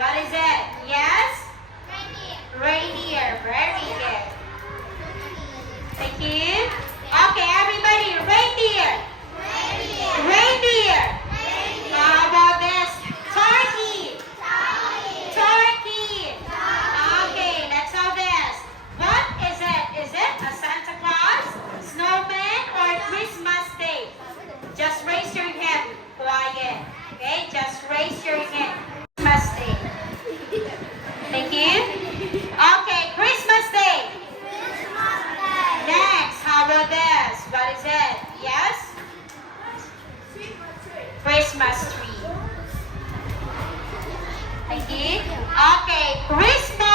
What is it? Yes? Reindeer. Very good. Thank you. Okay, everybody. Reindeer. Reindeer. How about this? Turkey. Turkey. Okay, let's have this. What is it? Is it a Santa Claus, snowman, or Christmas Day? Just raise your hand. Quiet. Okay, just raise your hand. Christmas Day. Thank you. Okay, Christmas Day. Next, how about this? What is it? Yes? Christmas tree. Thank you. Okay, Christmas